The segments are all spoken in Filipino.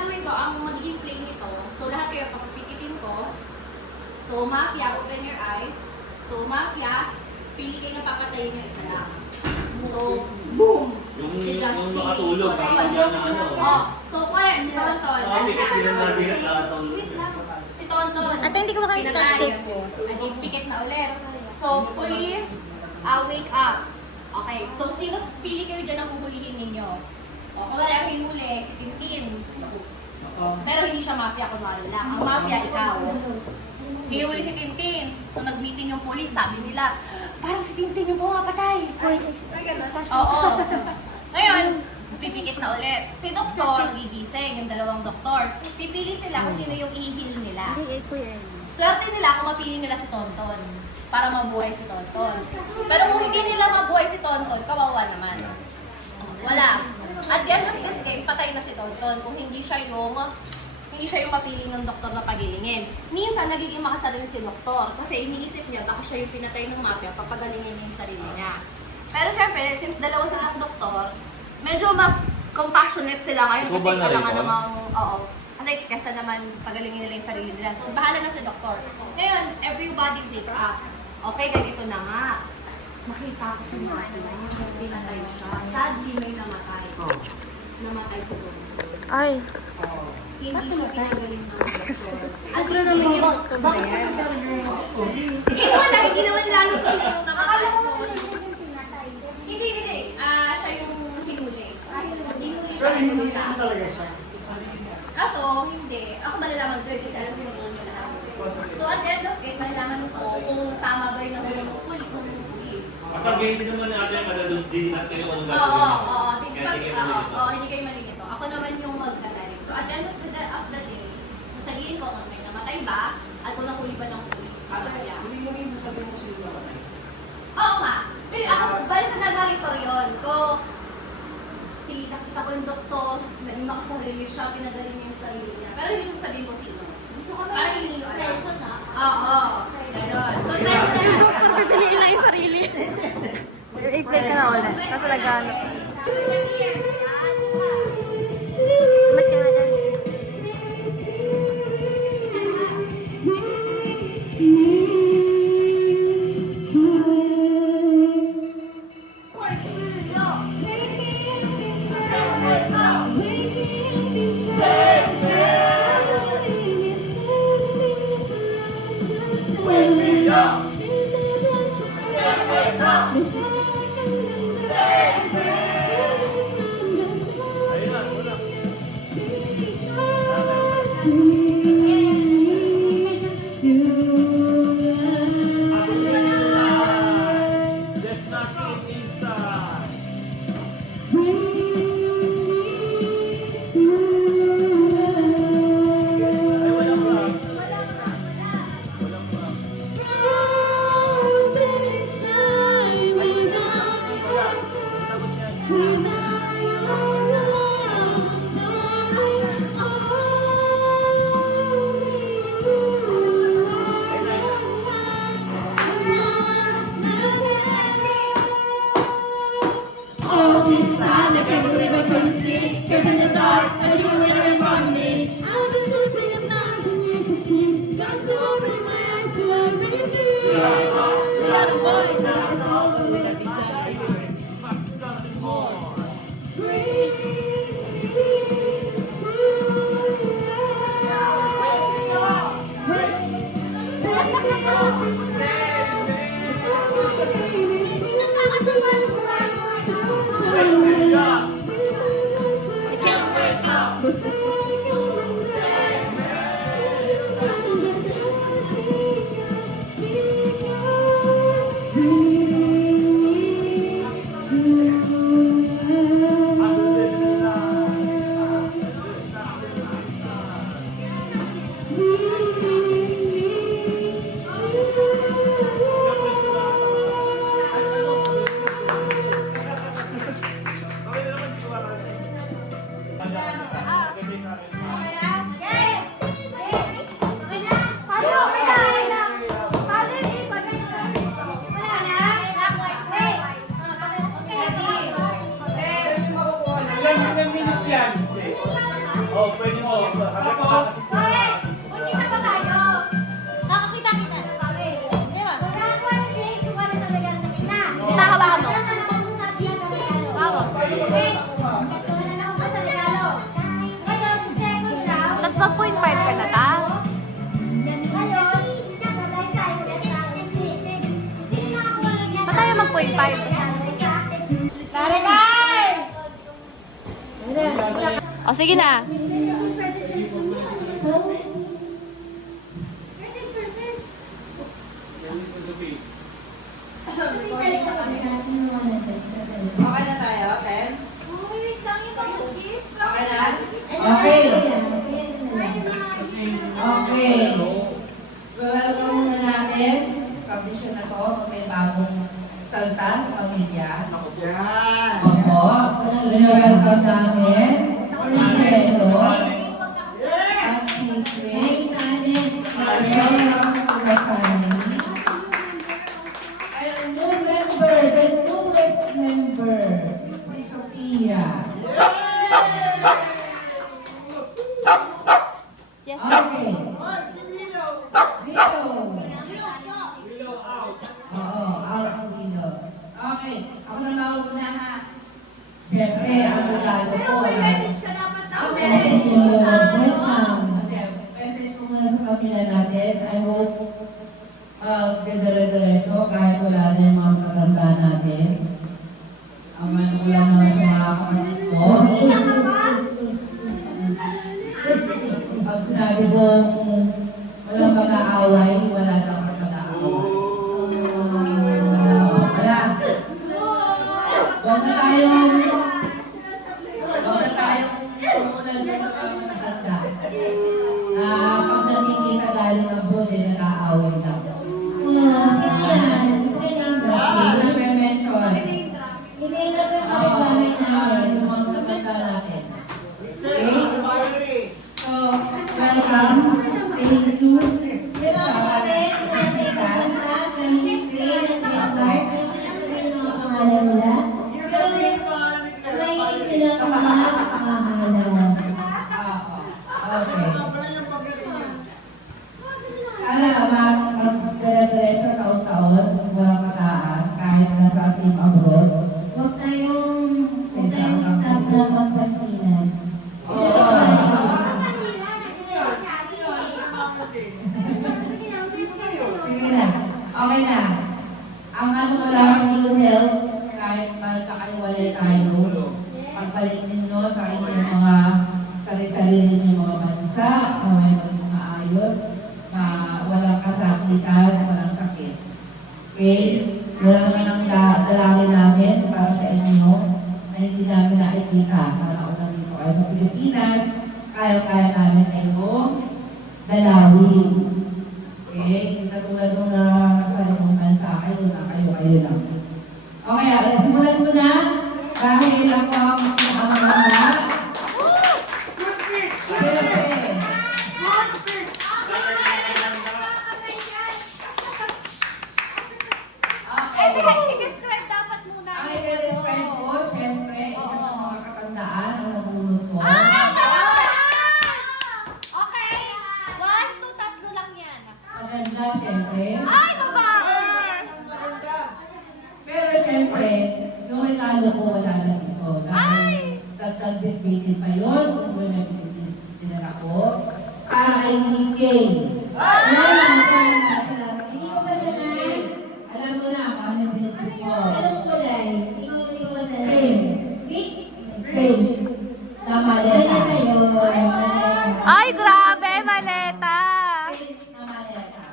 gagawin ko, ang magiging play nito, so lahat kayo papapikitin ko. So, Mafia, open your eyes. So, Mafia, pili kayo na papatayin nyo isa lang. So, boom! Si Yung makatulog, Tonton. yan na ano. Oh, so, kaya si Tonton. Pikit din ang nabigat na itong... Si Tonton. Ate, hindi ko makain scotch tape ko. Adi, pikit na ulit. So, please, wake up. Okay, so sino pili kayo dyan ang huhulihin ninyo? O, kung wala yung hinuli, si Tintin. Pero hindi siya mafia, kunwari lang. Ang mafia, ikaw. Hinuli si Tintin. So, nag-meeting yung police, sabi nila, parang si Tintin yung pumapatay. Oo. Ngayon, pipikit na ulit. Si doktor, gigising, yung dalawang doktor. Pipili sila kung sino yung i-heal nila. Swerte nila kung mapili nila si Tonton para mabuhay si Tonton. Pero kung hindi nila mabuhay si Tonton, kawawa naman. Wala. At the end of this game, patay na si Tonton kung hindi siya yung mapili ng doktor na pagilingin. Minsan, nagiging makasarili si doktor kasi iniisip niya, ako siya yung pinatay ng mafia, papagalingin niya yung sarili niya. Pero syempre, since dalawa silang doktor, medyo mas compassionate sila ngayon kasi kailangan namang, oo. Kasi kesa naman pagalingin nila yung sarili nila. So, bahala na si doktor. Ngayon, everybody wake up. Okay, ganito na nga. Makita ko si Master, pinatay siya. Sadly, may namatay. Namatay si doktor. Ay. Hindi siya pinagaling ng doktor. At Ano naman yung doktor na yan? wala, hindi naman lalo kasi yung nakakala ko yung pinatay. Hindi. Siya yung hinuli. Hinuli siya. Kaso, hindi. Ako malalaman ko kasi alam ko yung lahat. So at the end of it, malalaman ko kung tama ba yung nahuli ng police. Masabihin din naman natin kada doon din natin kayo kung Oo. gagawin. Hindi kayo malilito. Ako naman yung magdadali. So at the end of the day, sasabihin ko kung may namatay ba at kung nahuli ba ng police. Hindi mo rin masabi mo sino namatay. Oo nga. Ako, bali sa narrator yun. Nakita ko yung doktor, naging makasarili siya, pinagaling niya yung sarili niya. Pero hindi ko sabihin ko sino. Parang hindi ko alam. Oo. Ganon. So, try mo na. Yung doktor, pipiliin lang yung sarili. I-play ka na ulit. Kasi naghanap. Mas ka na dyan. Wake me up! Wake up! Oo, pwede mo. Tapos, Magkita ba tayo? Nakakita-kita. Meron. Hinahawakan mo. Hawak. Tapos mag-0.5 ka na, ta? Ba't tayo mag-0.5? O, sige na. Okay na tayo, Ken? Okay na? Okay. Okay. Welcome muna natin. Tradition na to. May bagong salta sa pamilya. Opo. Welcome namin. Marcelo. At si Grace. Welcome to the family. And new member, the newest member, si Sophia. Yes. Okay. Willow. Oo, out ang Willow. Okay, ako na mauna ha. Siyempre, ang regalo ko ay ang message ko. Welcome. Message ko muna sa pamilya natin. I hope dire-diretso kahit wala na yung mga tatanda natin. Ang ano ko lang naman sa mga kapatid ko. Pag sinabi kong walang pag-aaway, wala nang pag-aaway. Wala. Huwag na tayong sumunod sa mga matanda. Na pag nakikita galing abroad, nag-aaway na. Mention. Yung mga matanda natin. Okay? So, welcome. Thank you. Okay. Sana mag-dire-diretso taon-taon, walang kataan, kahit nasa ating abroad. Huwag tayong stop na magpansinan. Sige na. Okay na. Ang ano ko lang, Blue Health, kahit magkakaiwalay tayo, pagbalik ninyo sa inyong mga sarili-sarili ninyong mga bansa, na may maayos, na walang kasakitan, walang sakit. Okay? Walang manang dalangin natin para sa inyo na hindi namin nakikita. Sana unang dito ay sa Pilipinas, kaya-kaya namin kayong dalawin. Okay? Katulad nung nakakalimutan sa akin, doon na kayo lang. Okay, simulan ko na. Dahil ako ang mga I-describe dapat muna. Ang i-describe ko, siyempre, isa sa mga katandaan ang nabunod ko. Okay. 1, 2, 3 lang yan. Maganda, siyempre. Ay, babae! Pero siyempre, yung regalo ko wala na dito. Dahil nagtagbitin pa yun, kung may nagbitin dinala ko. Para kay DK. Hindi ko ba siya na? Alam mo na kung ano binigay ko. Anong kulay? Ikaw ba na? Pink? Fish. Na maleta. Ay, grabe, maleta! Fish na maleta.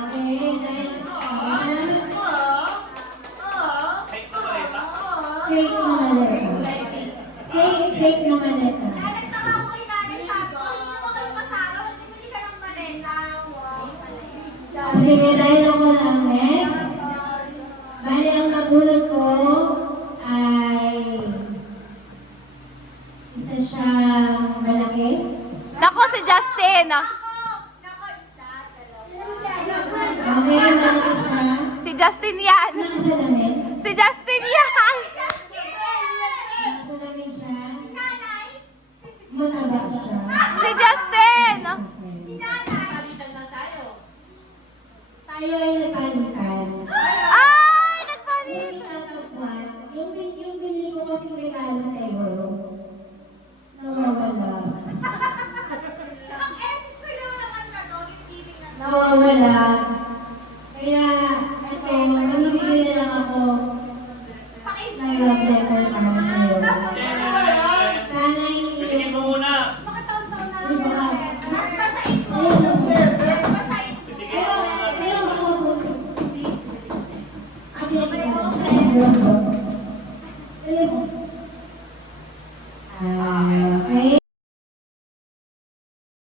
Okay, dahil fake na maleta. Fake na maleta. Sige, dahil ako lang next. Bali, ang nabulot ko ay isa siyang malaki. Nako, si Justin! Okay, malaki siya. Si Justin yan! Nakasalamin. Si Justin yan! Nakasalamin siya. nagpalitan. Ay! Nagpalit! Yung tatagpuan, yung binili ko kasing regalo sa'yo, nawawala. Nawawala. Kaya, ito, magbibigay na lang ako ng love letter para